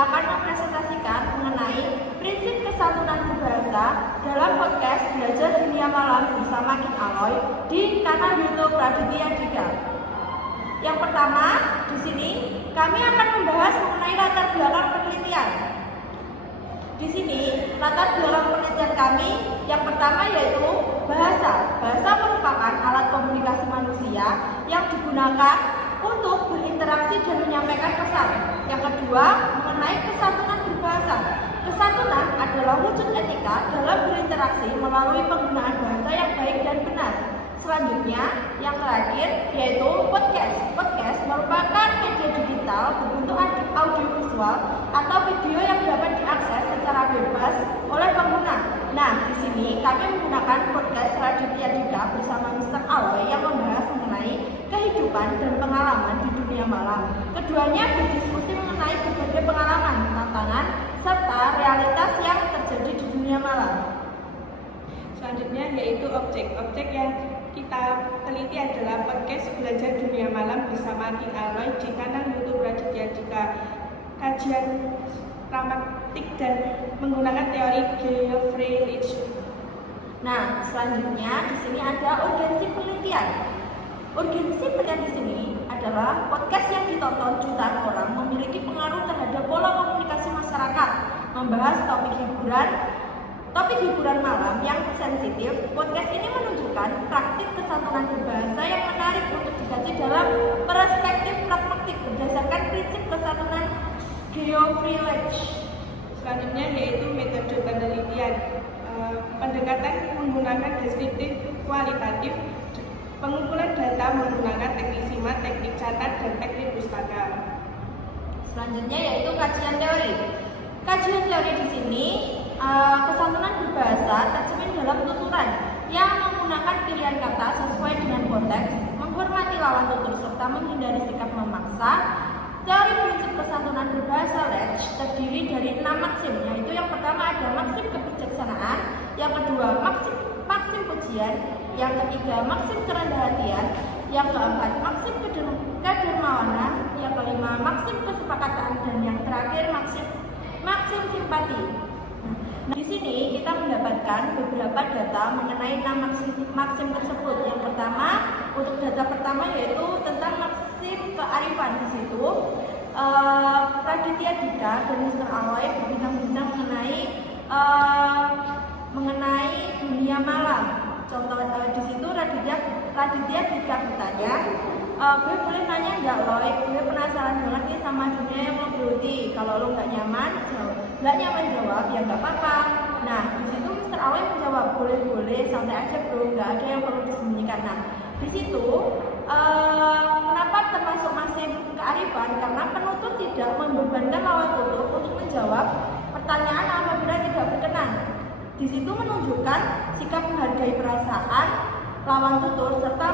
akan mempresentasikan mengenai prinsip kesantunan berbahasa dalam podcast Belajar Dunia Malam bersama King Aloy di kanal YouTube Raditya Dika. Yang pertama, di sini kami akan membahas mengenai latar belakang penelitian. Di sini, latar belakang penelitian kami yang pertama yaitu bahasa. Bahasa merupakan alat komunikasi manusia yang digunakan untuk berinteraksi dan menyampaikan pesan. Yang kedua, mengenai kesantunan berbahasa. Kesantunan adalah wujud etika dalam berinteraksi melalui penggunaan bahasa yang baik dan benar. Selanjutnya, yang terakhir yaitu podcast. Podcast merupakan media digital berbentuk audiovisual atau video yang dapat diakses secara bebas oleh pengguna. Nah, di sini kami menggunakan podcast Raditya Dika bersama Mr. Aloy yang membahas mengenai kehidupan dan pengalaman di dunia malam. Keduanya berdiskusi mengenai berbagai pengalaman, tantangan, serta realitas yang terjadi di dunia malam. Selanjutnya yaitu objek. Objek yang kita teliti adalah podcast Belajar Dunia Malam bersama King Aloy di kanal YouTube Raditya Dika. Kajian pragmatik dan menggunakan teori Geoffrey Leach. Nah, selanjutnya di sini ada urgensi penelitian. Urgensi penelitian di sini adalah podcast yang ditonton jutaan orang memiliki pengaruh terhadap pola komunikasi masyarakat, membahas topik hiburan malam yang sensitif. Podcast ini menunjukkan praktik kesantunan berbahasa yang menarik untuk dikaji dalam perspektif pragmatik berdasarkan prinsip kesantunan Geoffrey Leach. Selanjutnya yaitu metode penelitian. Pendekatan menggunakan deskriptif kualitatif, pengumpulan data menggunakan teknik simak, teknik catat, dan teknik pustaka. Selanjutnya yaitu kajian teori. Kajian teori di sini kesantunan berbahasa tercermin dalam tuturan yang menggunakan pilihan kata sesuai dengan konteks, menghormati lawan tutur serta menghindari sikap memaksa. Teori prinsip kesantunan berbahasa Leach terdiri dari 6 maksim, yaitu yang pertama ada maksim kebijaksanaan, yang kedua maksim pujian, yang ketiga maksim kerendahan hatian, yang keempat maksim kedermawanan, yang kelima maksim kesepakatan, dan yang terakhir maksim simpati. Nah, di sini kita mendapatkan beberapa data mengenai 6 maksim tersebut. Yang pertama, untuk data pertama yaitu tentang maksim kearifan. Di situ Raditya Dika dan Mr. Aloy berbincang-bincang mengenai dunia malam. Contoh di situ Raditya Dika bertanya, gue boleh nanya nggak Loy? Gue penasaran banget nih sama dunia yang lo geluti. Kalau lo nggak nyaman jawab ya nggak apa-apa. Nah, di situ Mr. Aloy menjawab, boleh, santai aja bro, nggak ada yang perlu disembunyikan. Nah, di situ kenapa termasuk maksim kearifan? Karena penutur tidak membebankan lawan tutur untuk menjawab pertanyaan apabila tidak berkenan. Di situ menunjukkan sikap menghargai perasaan lawan tutur serta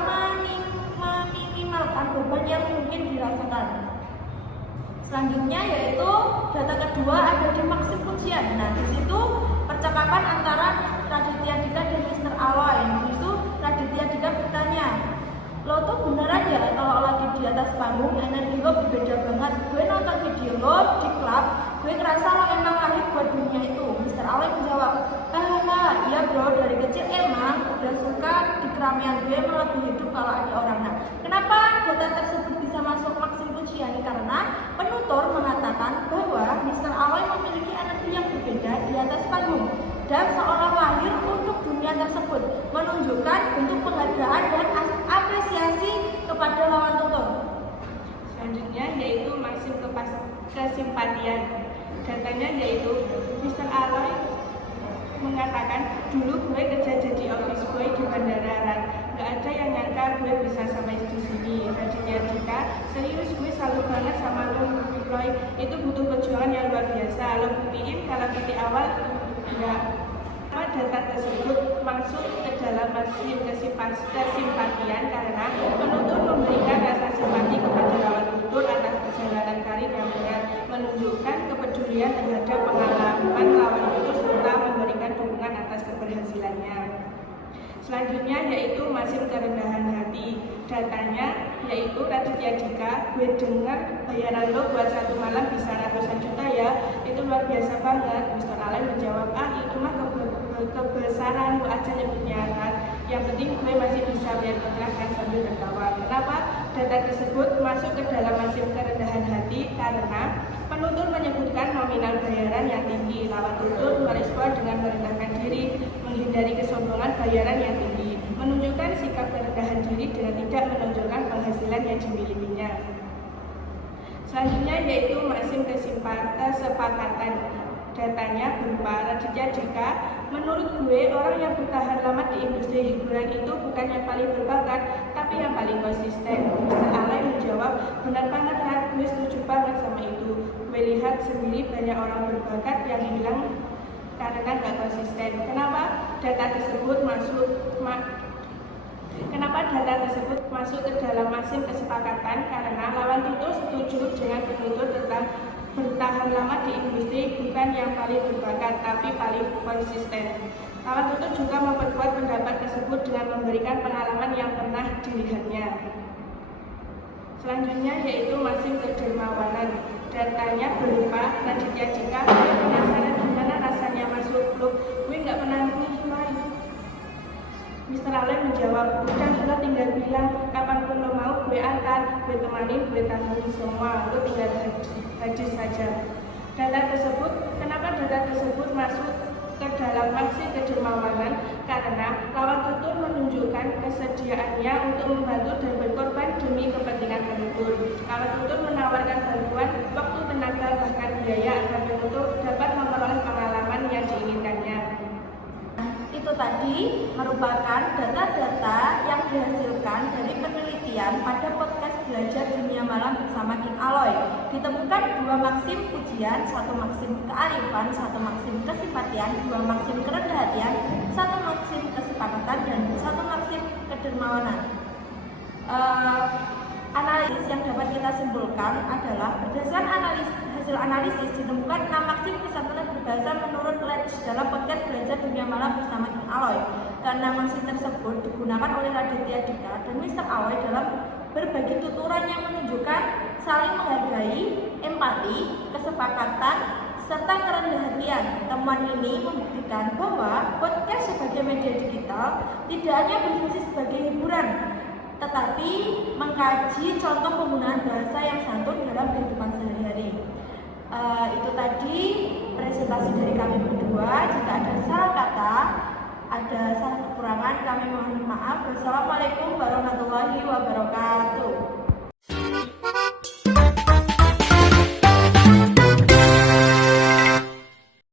meminimalkan beban yang mungkin dirasakan. Selanjutnya yaitu data kedua ada di maksim pujian. Nah, di situ percakapan antara Raditya Dika dan Mr. Aloy. Di situ Raditya Dika bertanya, lo tuh beneran ya kalau lagi di atas panggung energi lo berbeda banget. Gue nonton video lo di klub, gue ngerasa lo emang lahir buat dunia itu. Mr. Aloy menjawab, iya bro, dari kecil emang udah suka di keramaian, gue emang lebih hidup kalau ada orang. Nah, kenapa data tersebut bisa masuk maksim pujian? Karena penutur mengatakan bahwa Mr. Aloy memiliki energi yang berbeda di atas panggung dan seolah lahir untuk dunia tersebut, menunjukkan bentuk penghargaan dan apresiasi kepada lawan tutur. Selanjutnya yaitu maksim kesimpatian. Datanya yaitu Mr. Aloy mengatakan, dulu gue kerja jadi office boy di bandara, gak ada yang nyangka gue bisa sampai di sini. Raditya Dika, serius gue salut banget sama lo Roy, itu butuh perjuangan yang luar biasa. Lo buktiin kalau titik awal enggak. Data tersebut masuk ke dalam maksim kesimpatian karena penutur memberikan rasa simpati kepada lawan tutur atas perjalanan karir yang berat, menunjukkan kepedulian terhadap pengalaman lawan tutur serta memberikan dukungan atas keberhasilannya. Selanjutnya yaitu maksim kerendahan hati. datanya yaitu Raditya Dika. Gue dengar bayaran lo buat 1 malam bisa ratusan juta ya, itu luar biasa banget. Mr. Allen menjawab, itu mah kebesaran lo aja nyebutnya kan, yang penting gue masih bisa bayar kontrakan sambil tertawa. Kenapa data tersebut masuk ke dalam masif kerendahan hati? Karena penutur menyebutkan nominal bayaran yang tinggi. Lawan tutur merespon dengan merendahkan diri, menghindari kesombongan bayaran yang tinggi, menunjukkan sikap kerendahan diri dengan tidak menunjukkan penghasilan yang dimilikinya. Selanjutnya yaitu maksim kesepakatan. Datanya berupa Raditya Dika, menurut gue orang yang bertahan lama di industri hiburan itu bukan yang paling berbakat, tapi yang paling konsisten. Mr. Allen menjawab, benar banget Rad, gue setuju banget sama itu. Gue lihat sendiri banyak orang berbakat yang hilang karena gak konsisten. Kenapa data tersebut masuk ke dalam maksim kesepakatan? Karena lawan tutur setuju dengan penutur tentang bertahan lama di industri bukan yang paling berbakat tapi paling konsisten. Lawan tutur juga memperkuat pendapat tersebut dengan memberikan pengalaman yang pernah dilihatnya. Selanjutnya yaitu maksim kedermawanan. Datanya berupa Raditya Dika, gue penasaran gimana rasanya masuk klub, gue nggak pernah nih. Mr. Allen menjawab, udah lo tinggal bilang kapanpun lo mau, gue antar, gue temanin, gue tanggung semua, lo tinggal hadir saja. Kenapa data tersebut masuk ke dalam maksim kedermawanan? Karena lawan tutur menunjukkan kesediaannya untuk membantu dan berkorban demi kepentingan penutur. Lawan tutur menawarkan bantuan, waktu, tenaga, bahkan biaya agar penutur dapat memperoleh pengalaman yang diinginkannya. Itu tadi merupakan data-data yang dihasilkan dari penelitian pada podcast Belajar Dunia Malam bersama King Aloy. Ditemukan 2 maksim pujian, 1 maksim kearifan, 1 maksim kesimpatian, 2 maksim kerendahan hatian, 1 maksim kesepakatan, dan 1 maksim kedermawanan. Analisis yang dapat kita simpulkan adalah berdasarkan hasil analisis ditemukan 6 maksim kesantunan berbahasa menurut Letch dalam podcast Belajar Dunia Malam bersama King Aloy. Karena maksim tersebut digunakan oleh Raditya Dika dan Mr. Aloy dalam berbagi tuturan yang menunjukkan saling menghargai, empati, kesepakatan, serta kerendahan hatian. Temuan ini membuktikan bahwa podcast sebagai media digital tidak hanya berfungsi sebagai hiburan, tetapi mengkaji contoh penggunaan bahasa yang santun dalam kehidupan sehari-hari. Itu tadi presentasi dari kami berdua. Jika ada salah kata, ada salah kekurangan, kami mohon maaf. Wassalamualaikum warahmatullahi wabarakatuh.